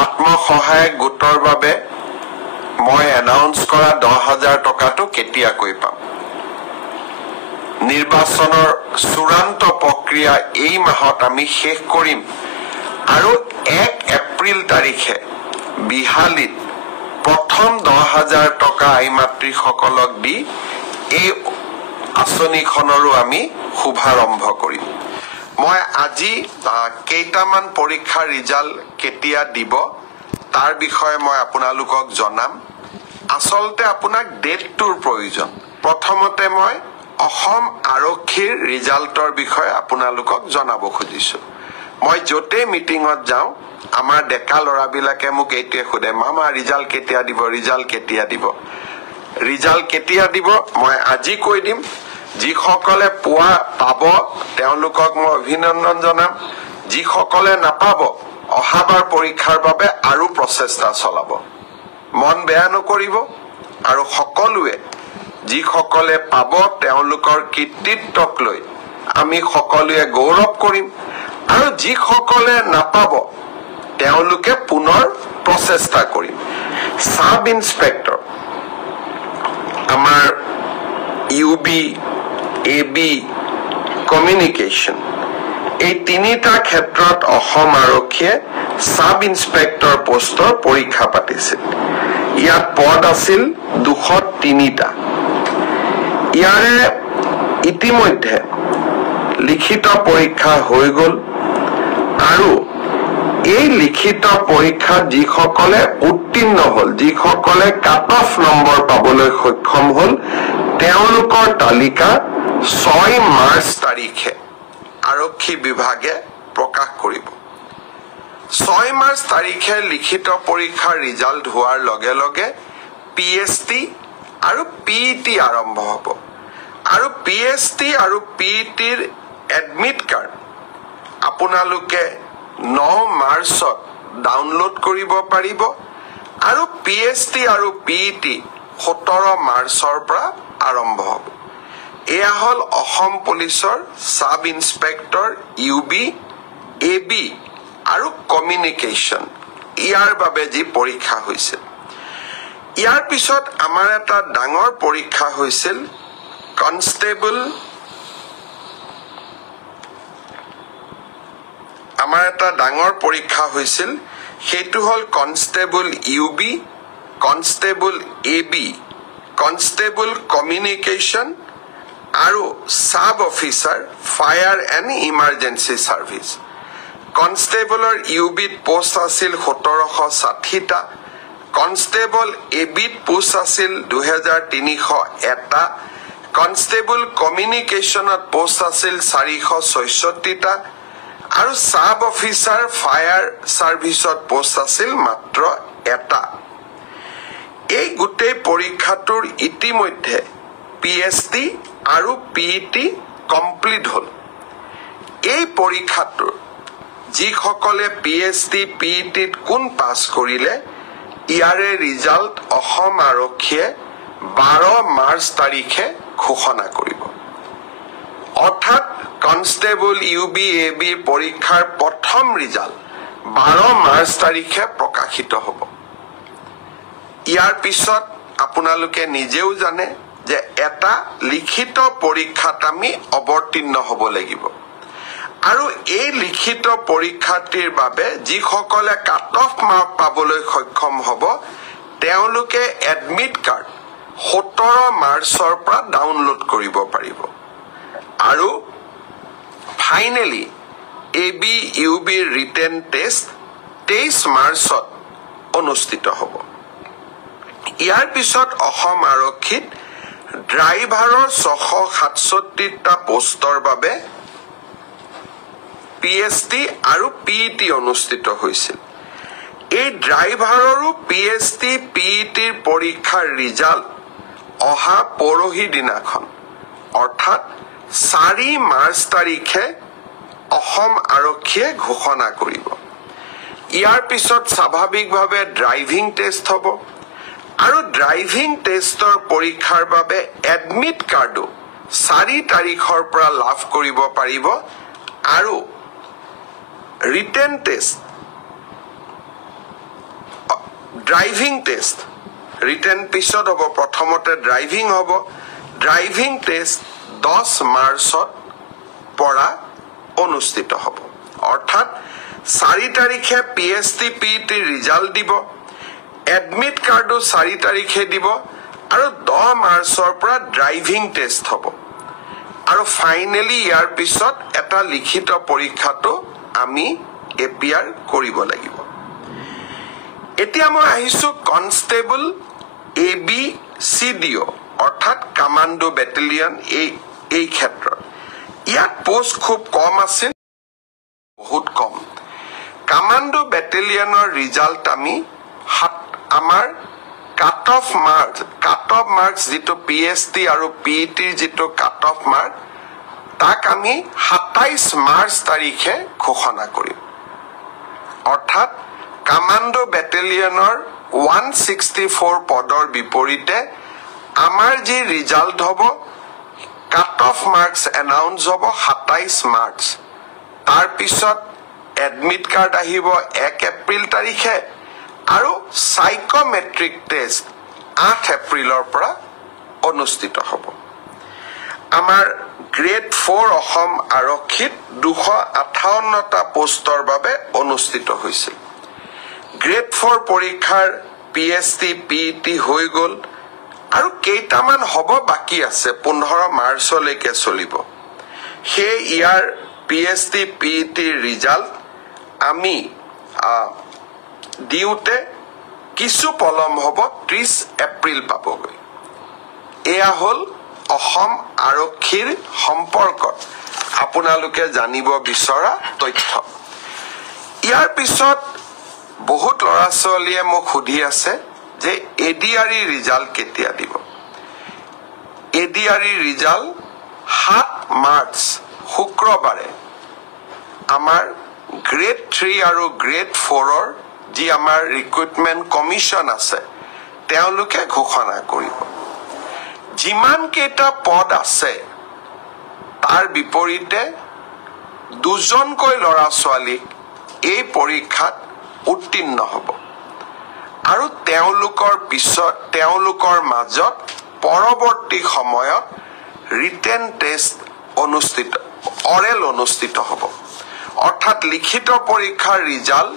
আত্মসহায়ক গোটৰ বাবে মই এনাউন্স কৰা 10,000 টকাটো কেতিয়াকৈ পাম নিৰ্বাচনৰ চূড়ান্ত প্ৰক্ৰিয়া এই মাহত আমি শেষ কৰিম আৰু 1 এপ্ৰিল তাৰিখে বিহালীত প্ৰথম 10,000 টকা আইমাতৃসকলক দি এই আঁচনিখনৰো আমি শুভাৰম্ভ কৰিম মই আজি কেইটামান পৰীক্ষাৰ ৰিজাল্ট কেতিয়া দিব তাৰ বিষয়ে মই আপোনালোকক জনাম আসলতে আপোনাক ডেটটোৰ প্ৰয়োজন প্ৰথমতে মই অসম আৰক্ষীৰ ৰিজাল্টৰ বিষয়ে আপোনালোকক জনাব খুজিছো মই যতে মিটিংত যাওঁ আমাৰ ডেকা লৰাবিলাকে মোক এইটোৱে খুদে মামা ৰিজাল্ট কেতিয়া দিব মই আজি কৈ দিম যিসকলে পাব তেওঁলোকক মই অভিনন্দন জনাম যিসকলে নাপাব অহাবাৰ পৰীক্ষাৰ বাবে আৰু প্ৰচেষ্টা চলাব মন বেয়া নকৰিব আৰু সকলোৱে যিসকলে পাব তেওঁলোকৰ কৃতিত্বক লৈ আমি সকলোৱে গৌৰৱ কৰিম আৰু যিসকলে নাপাব তেওঁলোকে পুনৰ প্ৰচেষ্টা কৰিম সাব ইন্সপেক্টৰ আমাৰ ইউবি এবি কমিউনিকেশ্যন এই তিনিটা ক্ষেত্ৰত অসম আৰক্ষীয়ে সাব ইন্সপেক্টৰ পোষ্টৰ পৰীক্ষা পাতিছিল ইয়াত পদ আছিল 203টা ইয়াৰে ইতিমধ্যে লিখিত পৰীক্ষা হৈ গল আৰু এই লিখিত পৰীক্ষাত যিসকলে উত্তীৰ্ণ হল যিসকলে কাট অফ নম্বৰ পাবলৈ সক্ষম হল তেওঁলোকৰ তালিকা 6 মাৰ্চ তাৰিখে আৰক্ষী বিভাগে প্ৰকাশ কৰিব 6 মাৰ্চ তাৰিখে লিখিত পৰীক্ষাৰ ৰিজাল্ট হোৱাৰ লগে লগে পিএছটি আৰু পিইটি আৰম্ভ হ'ব আৰু পিএছটি আৰু পিইটিৰ এডমিট কাৰ্ড আপোনালোকে 9 মাৰ্চত ডাউনলোড কৰিব পাৰিব আৰু পিএছটি আৰু পিইটি 17 মাৰ্চৰ পৰা আৰম্ভ হ'ব এয়া হল অসম পুলিচৰ সাব ইন্সপেক্টৰ ইউবি এবি আৰু কমিউনিকেশ্যন ইয়াৰ বাবে যি পৰীক্ষা হৈছিল ইয়াৰ পিছত আমাৰ এটা ডাঙৰ পৰীক্ষা হৈছিল কনষ্টেবল সেইটো হল constable UB constable AB constable communication আৰু sub officer fire and emergency service কনষ্টেবলৰ ইউবিত পোষ্ট আছিল 1760টা কনষ্টেবল এবিত পোষ্ট আছিল 2301টা কনষ্টেবল কমিউনিকেশ্যনত পোষ্ট আছিল 466টা আৰু সাব অফিচাৰ ফায়াৰ সাৰ্ভিসত পোষ্ট আছিল মাত্ৰ এটা এই গোটেই পৰীক্ষাটোৰ ইতিমধ্যে পিএছটি আৰু পিইটি কমপ্লিট হল এই পৰীক্ষাটোৰ যিসকলে পিএছটি পিইটিত কোন পাছ কৰিলে ইয়াৰে ৰিজাল্ট অসম আৰক্ষীয়ে 12 মাৰ্চ তাৰিখে ঘোষণা কৰিব অৰ্থাৎ কনষ্টেবল ইউবি এবি পৰীক্ষাৰ প্ৰথম ৰিজাল্ট 12 মাৰ্চ তাৰিখে প্ৰকাশিত হ'ব ইয়াৰ পিছত আপোনালোকে নিজেও জানে যে এটা লিখিত পৰীক্ষাত আমি অৱতীৰ্ণ হ'ব লাগিব আৰু এই লিখিত পৰীক্ষাটিৰ বাবে যিসকলে কাট অফ মাৰ্ক পাবলৈ সক্ষম হ'ব তেওঁলোকে এডমিট কাৰ্ড 17 মাৰ্চৰ পৰা ডাউনলোড কৰিব পাৰিব আৰু finally AB UB written test 23 মাৰ্চত অনুষ্ঠিত হ'ব ইয়াৰ পিছত অসম আৰক্ষীত ড্ৰাইভাৰৰ 667টা পোষ্টৰ বাবে পিএছটি আৰু পিইটি অনুষ্ঠিত হৈছিল এই ড্ৰাইভাৰৰো পিএছটি পিইটিৰ পৰীক্ষাৰ ৰিজাল্ট অহা পৰহি দিনাখন অৰ্থাৎ 4 মাৰ্চ তাৰিখে অসম আৰক্ষীয়ে ঘোষণা কৰিব ইয়াৰ পিছত স্বাভাৱিকভাৱে ড্ৰাইভিং টেষ্ট হ'ব আৰু ড্ৰাইভিং টেষ্টৰ পৰীক্ষাৰ বাবে এডমিট কাৰ্ডো 4 তাৰিখৰ পৰা লাভ কৰিব পাৰিব আৰু written test driving test written পিছত হ'ব প্ৰথমতে ড্ৰাইভিং হ'ব ড্ৰাইভিং টেষ্ট 10 মাৰ্চত পৰা অনুষ্ঠিত হ'ব অৰ্থাৎ 4 তাৰিখে PST PET ৰিজাল্ট দিব এডমিট কাৰ্ডো 4 তাৰিখে দিব আৰু 10 মাৰ্চৰ পৰা ড্ৰাইভিং টেষ্ট হ'ব আৰু ফাইনেলি ইয়াৰ পিছত এটা লিখিত পৰীক্ষাটো আমি এপিআৰ কৰিব লাগিব এতিয়া মই আহিছো কনষ্টেবল ABCDO অৰ্থাৎ কমান্ডো বেটেলিয়ন এই ক্ষেত্ৰত ইয়াত পোষ্ট খুব কম আছে বহুত কম কমান্ডো বেটেলিয়নৰ ৰিজাল্ট আমি আমাৰ কাট অফ মাৰ্কস যেটো PST আৰু PET যেটো কাট অফ মাৰ্ক তাক আমি 27 মাৰ্চ তাৰিখে ঘোষণা কৰিম অৰ্থাৎ কমান্ডো বেটেলিয়নৰ 164 পদৰ বিপৰীতে আমাৰ যি ৰিজাল্ট হ'ব কাট অফ মাৰ্কস এনাউন্স হ'ব 27 মাৰ্চ তাৰ পিছত এডমিট কাৰ্ড আহিব 1 এপ্ৰিল তাৰিখে আৰু সাইকোমেট্ৰিক টেষ্ট 8 এপ্ৰিলৰ পৰা অনুষ্ঠিত হ'ব আমাৰ গ্ৰেড 4 অসম আৰক্ষীত 258টা পোষ্টৰ বাবে অনুষ্ঠিত হৈছিল গ্ৰেড 4 পৰীক্ষাৰ PST PET হৈ গল আৰু কেইটামান হ'ব বাকি আছে 15 মাৰ্চলৈকে চলিব হে ইয়াৰ PST PET ৰিজাল্ট আমি দিউতে কিছু পলম হ'ব 30 এপ্ৰিল পাবগৈ এয়া হল অসম আৰক্ষীৰ সম্পৰ্কত আপোনালোকে জানিব বিচৰা তথ্য ইয়াৰ পিছত বহুত লৰা ছোৱালীয়ে মোক সুধি আছে যে ADRE ৰিজাল্ট কেতিয়া দিব ADRE ৰিজাল্ট 7 মাৰ্চ শুক্ৰবাৰে আমাৰ গ্ৰেড 3 আৰু গ্ৰেড 4ৰ যি আমাৰ ৰিক্ৰুটমেন্ট কমিশন আছে তেওঁলোকে ঘোষণা কৰিব যিমান কেইটা পদ আছে তাৰ বিপৰীতে দুজনকৈ লৰা ছোৱালীক এই পৰীক্ষাত উত্তীৰ্ণ হ'ব আৰু তেওঁলোকৰ পিছত তেওঁলোকৰ মাজত পৰৱৰ্তী সময়ত ৰিটেন টেষ্ট অৰেল অনুষ্ঠিত হ'ব অৰ্থাৎ লিখিত পৰীক্ষাৰ ৰিজাল্ট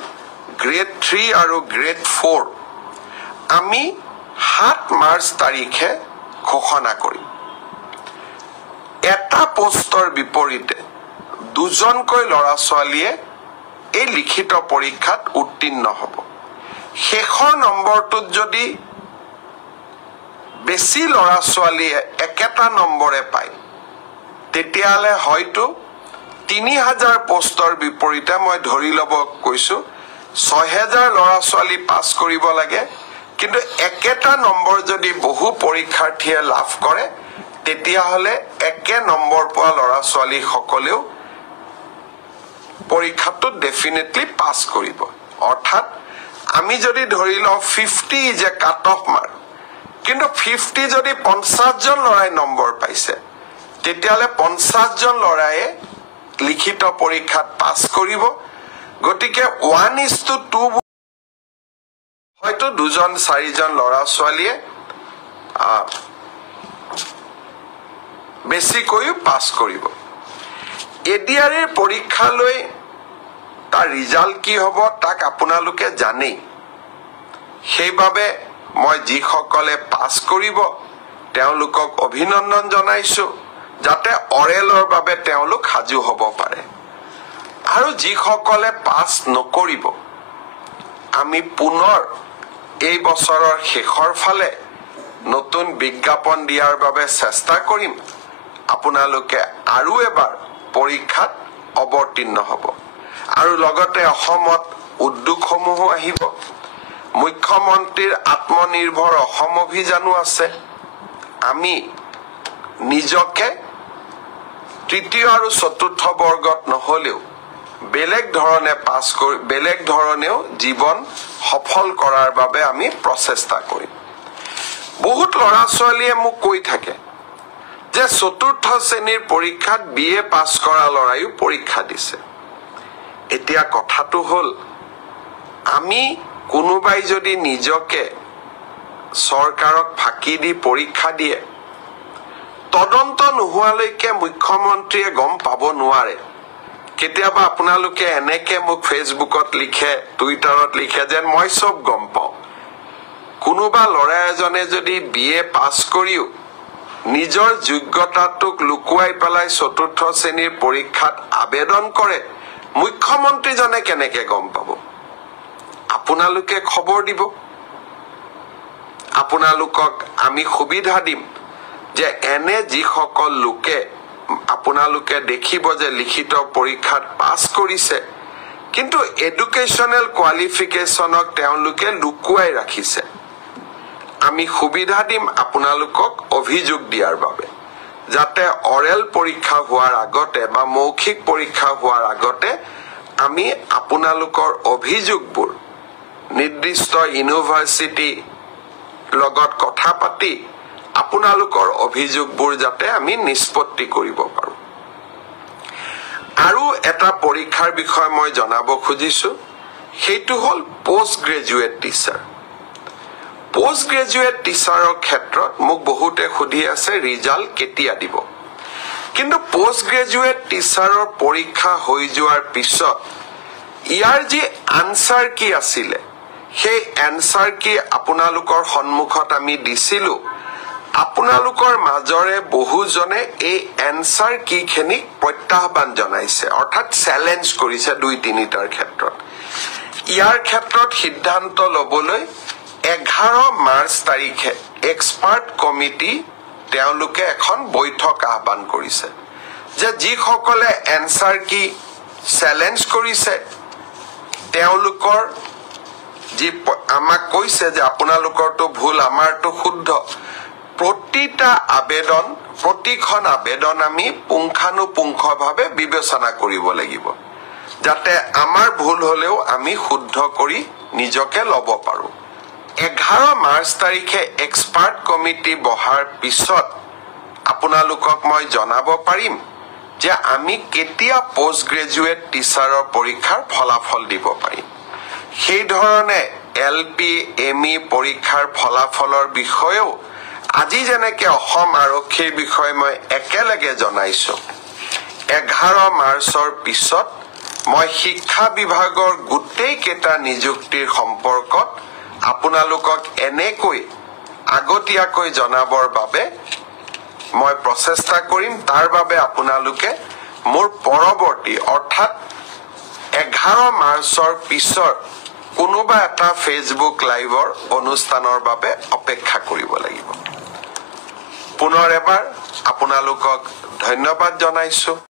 গ্ৰেড 3 আৰু গ্ৰেড 4 আমি 7 মাৰ্চ তাৰিখে ঘোষণা কৰিম এটা পোষ্টৰ বিপৰীতে দুজনকৈ লৰা ছোৱালীয়ে এই লিখিত পৰীক্ষাত উত্তীৰ্ণ হ'ব শেষৰ নম্বৰটোত যদি বেছি লৰা ছোৱালীয়ে একেটা নম্বৰে পায় তেতিয়ালে হয়তো 3000 পোষ্টৰ বিপৰীতে মই ধৰি লব কৈছো 6000 লৰা ছোৱালী পাস কৰিব লাগে কিন্তু একেটা নম্বৰ যদি বহু পৰীক্ষাৰ্থীয়ে লাভ কৰে তেতিয়া হলে একে নম্বৰ পোৱা লৰা ছোৱালী সকলেও পৰীক্ষাটো ডেফিনেটলি পাস কৰিব অৰ্থাৎ আমি যদি ধৰি লও 50 যে কাট অফ মাৰ্ক কিন্তু 50 যদি 50 জন লৰাই নম্বৰ পাইছে তেতিয়ালে 50 জন লৰাই লিখিত পৰীক্ষাত পাস কৰিব গতিকে 1:2 হয়তো দুজন চাৰিজন লৰা ছোৱালীয়ে বেছিকৈ পাস কৰিব ADRE পৰীক্ষালৈ তাৰ ৰিজাল্ট কি হ'ব তাক আপোনালোকে জানে সেইবাবে মই যিসকলে পাস কৰিব তেওঁলোকক অভিনন্দন জনাইছো যাতে অৰেলৰ বাবে তেওঁলোক হাজু হ'ব পাৰে আৰু যিসকলে পাস নকৰিব আমি পুনৰ এই বছৰৰ শেষৰ ফালে নতুন বিজ্ঞাপন দিয়াৰ বাবে চেষ্টা কৰিম আপোনালোকে আৰু এবাৰ পৰীক্ষাত অৱতীৰ্ণ হ'ব আৰু লগতে অসমত উদ্যোগসমূহ আহিব মুখ্যমন্ত্ৰীৰ আত্মনিৰ্ভৰ অসম অভিযানো আছে আমি নিজকে তৃতীয় আৰু চতুৰ্থ বৰ্গত নহলেও বেলেগ ধৰণে পাস কৰি বেলেগ ধৰণেও জীৱন সফল কৰাৰ বাবে আমি প্ৰচেষ্টা কৰিম বহুত লৰা ছোৱালীয়ে মোক কৈ থাকে যে চতুৰ্থ শ্ৰেণীৰ পৰীক্ষাত BA পাস কৰা লৰাইও পৰীক্ষা দিছে এতিয়া কথাটো হল আমি কোনোবাই যদি নিজকে চৰকাৰক ফাঁকি দি পৰীক্ষা দিয়ে, তদন্ত নোহোৱালৈকে মুখ্যমন্ত্ৰীয়ে গম পাব নোৱাৰে। কেতিয়াবা আপোনালোকে এনেকে মোক ফেচবুকত লিখে, টুইটাৰত লিখে যেন মই সব গম পাওঁ। কোনোবা ল'ৰা এজনে যদি BA পাছ কৰিও নিজৰ যোগ্যতাটোক লুকুৱাই পেলাই চতুৰ্থ শ্ৰেণীৰ পৰীক্ষাত আবেদন কৰে, মুখ্যমন্ত্ৰীজনে কেনেকে গম পাব? আপোনালোকে খবৰ দিব। আপোনালোকক আমি সুবিধা দিম যে এনে যিসকল লোকে আপোনালোকে দেখিব যে লিখিত পৰীক্ষাত পাছ কৰিছে, কিন্তু এডুকেশ্যনেল কোৱালিফিকেশ্যনক তেওঁলোকে লুকুৱাই ৰাখিছে, আমি সুবিধা দিম আপোনালোকক অভিযোগ দিয়াৰ বাবে, যাতে অৰেল পৰীক্ষা হোৱাৰ আগতে বা মৌখিক পৰীক্ষা হোৱাৰ আগতে আমি আপোনালোকৰ অভিযোগবোৰ নিৰ্দিষ্ট ইউনিভাৰ্চিটি লগত কথা পাতি আপোনালোকৰ অভিযোগবোৰ যাতে আমি নিষ্পত্তি কৰিব পাৰো। আৰু এটা পৰীক্ষাৰ বিষয়ে মই জনাব খুজিছো, সেইটো হ'ল post graduate teacher. Post graduate টিচাৰৰ ক্ষেত্ৰত মোক বহুতে সুধি আছে ৰিজাল্ট কেতিয়া দিব। কিন্তু পোষ্ট গ্ৰেজুৱেট টিচাৰৰ পৰীক্ষা হৈ যোৱাৰ পিছত ইয়াৰ যি আনসাৰ কি আছিলে, সেই আনসাৰ কি আপোনালোকৰ সন্মুখত আমি দিছিলো। আপোনালোকৰ মাজৰে বহুজনে এই এনসাৰ কিখিনিক প্ৰত্যাহ্বান জনাইছে, অৰ্থাৎ চ্যালেঞ্জ কৰিছে 2-3টাৰ ক্ষেত্ৰত। ইয়াৰ ক্ষেত্ৰত সিদ্ধান্ত ল'বলৈ 11 মাৰ্চ তাৰিখে এক্সপাৰ্ট কমিটি তেওঁলোকে এখন বৈঠক আহ্বান কৰিছে, যে যিসকলে এনসাৰ কি চ্যালেঞ্জ কৰিছে তেওঁলোকৰ যি আমাক কৈছে যে আপোনালোকৰটো ভুল, আমাৰটো শুদ্ধ, প্ৰতিটা আবেদন, প্ৰতিখন আবেদন আমি পুংখানুপুংখভাৱে বিবেচনা কৰিব লাগিব, যাতে আমাৰ ভুল হলেও আমি শুদ্ধ কৰি নিজকে ল'ব পাৰো। 11 মাৰ্চ তাৰিখে এক্সপাৰ্ট কমিটি বহাৰ পিছত আপোনালোকক মই জনাব পাৰিম যে আমি কেতিয়া পোষ্ট গ্ৰেজুৱেট টিচাৰৰ পৰীক্ষাৰ ফলাফল দিব পাৰিম। সেই ধৰণে LP ME পৰীক্ষাৰ ফলাফলৰ বিষয়েও আজি যেনেকে অসম আৰক্ষীৰ বিষয়ে মই একেলগে জনাইছো, 11 মাৰ্চৰ পিছত মই শিক্ষা বিভাগৰ গোটেই কেইটা নিযুক্তিৰ সম্পৰ্কত আপোনালোকক এনেকৈ আগতীয়াকৈ জনাবৰ বাবে মই প্ৰচেষ্টা কৰিম। তাৰ বাবে আপোনালোকে মোৰ পৰৱৰ্তী অৰ্থাৎ 11 মাৰ্চৰ পিছৰ কোনোবা এটা ফেচবুক লাইভৰ অনুষ্ঠানৰ বাবে অপেক্ষা কৰিব লাগিব। পুনৰ এবাৰ আপোনালোকক ধন্যবাদ জনাইছো।